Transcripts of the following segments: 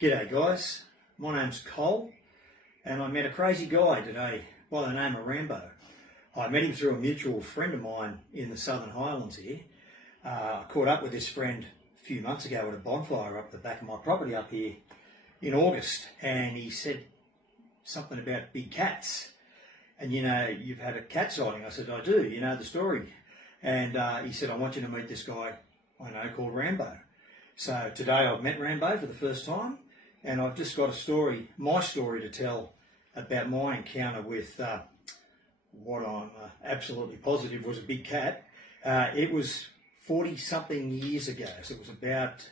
G'day guys, my name's Cole and I met a crazy guy today by the name of Rambo. I met him through a mutual friend of mine in the Southern Highlands here. I caught up with this friend a few months ago at a bonfire up the back of my property up here in August, and he said something about big cats. And you know, you've had a cat sighting. I said, I do, you know the story. And he said, I want you to meet this guy I know called Rambo. So today I've met Rambo for the first time, and I've just got a story, my story to tell about my encounter with what I'm absolutely positive was a big cat. It was 40-something years ago, so it was about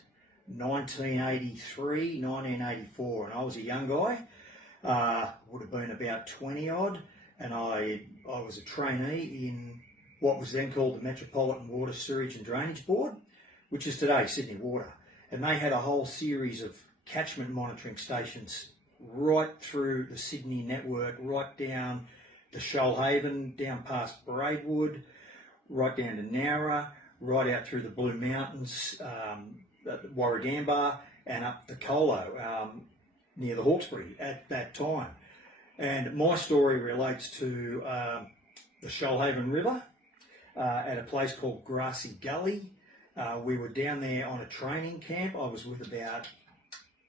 1983, 1984, and I was a young guy, would have been about 20 odd, and I was a trainee in what was then called the Metropolitan Water, Sewerage and Drainage Board, which is today Sydney Water. And they had a whole series of catchment monitoring stations right through the Sydney network, right down to Shoalhaven, down past Braidwood, right down to Nowra, right out through the Blue Mountains, Warragamba, and up to Colo, near the Hawkesbury at that time. And my story relates to the Shoalhaven River at a place called Grassy Gully. We were down there on a training camp. I was with about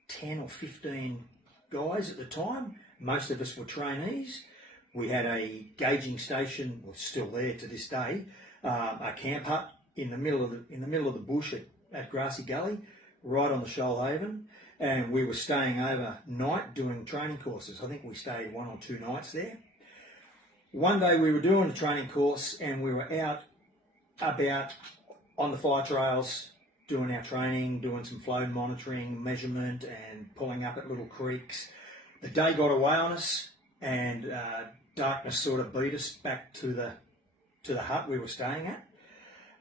10 or 15 guys at the time. Most of us were trainees. We had a gauging station, well, still there to this day, a camp hut in the middle of the bush at Grassy Gully, right on the Shoalhaven, and we were staying overnight doing training courses. I think we stayed 1 or 2 nights there. One day we were doing a training course and we were out about on the fire trails doing our training, doing some flow monitoring, measurement and pulling up at little creeks. The day got away on us and darkness sort of beat us back to the hut we were staying at.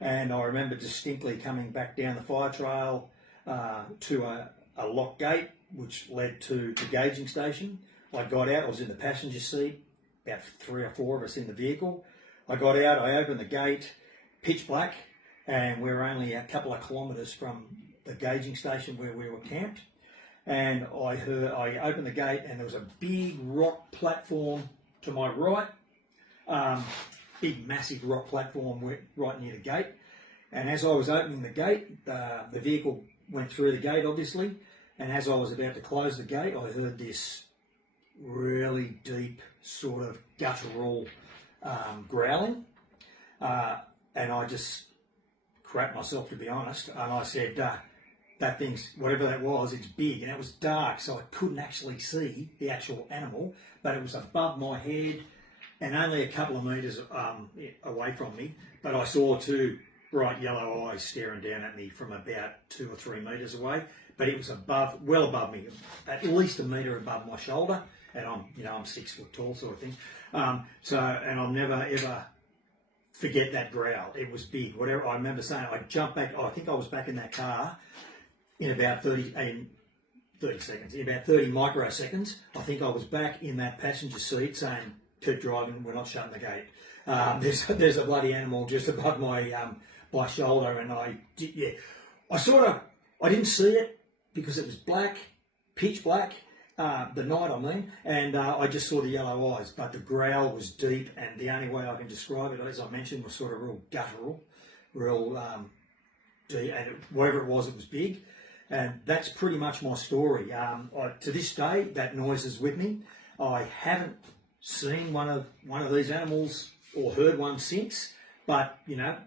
And I remember distinctly coming back down the fire trail to a lock gate which led to the gauging station. I got out, I was in the passenger seat, about 3 or 4 of us in the vehicle. I got out, I opened the gate, pitch black, and we were only a couple of kilometres from the gauging station where we were camped. And I opened the gate and there was a big rock platform to my right, big massive rock platform right near the gate. And as I was opening the gate, the vehicle went through the gate obviously, and as I was about to close the gate, I heard this really deep sort of guttural growling, and I just crap myself, to be honest, and I said, that thing's, whatever that was, it's big, and it was dark, so I couldn't actually see the actual animal, but it was above my head and only a couple of metres away from me, but I saw 2 bright yellow eyes staring down at me from about 2 or 3 metres away, but it was well above me, at least a metre above my shoulder, and I'm 6 foot tall sort of thing, and I'll never ever forget that growl. It was big. Whatever I remember saying, I jumped back. I think I was back in that car in about 30 seconds. In about 30 microseconds, I think I was back in that passenger seat saying, "Keep driving. We're not shutting the gate." There's a bloody animal just above my shoulder, and I didn't see it because it was black, pitch black. The night, I mean, and I just saw the yellow eyes, but the growl was deep, and the only way I can describe it, as I mentioned, was sort of real guttural, real deep, and whatever it was big, and that's pretty much my story. To this day, that noise is with me. I haven't seen one of these animals or heard one since, but you know,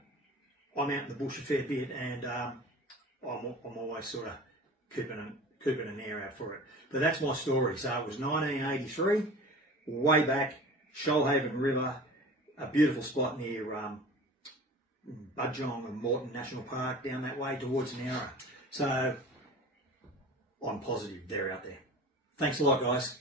I'm out in the bush a fair bit, and I'm always sort of keeping an ear out for it. But that's my story. So it was 1983, way back, Shoalhaven River, a beautiful spot near Budgong and Moreton National Park, down that way towards Nowra. So I'm positive they're out there. Thanks a lot, guys.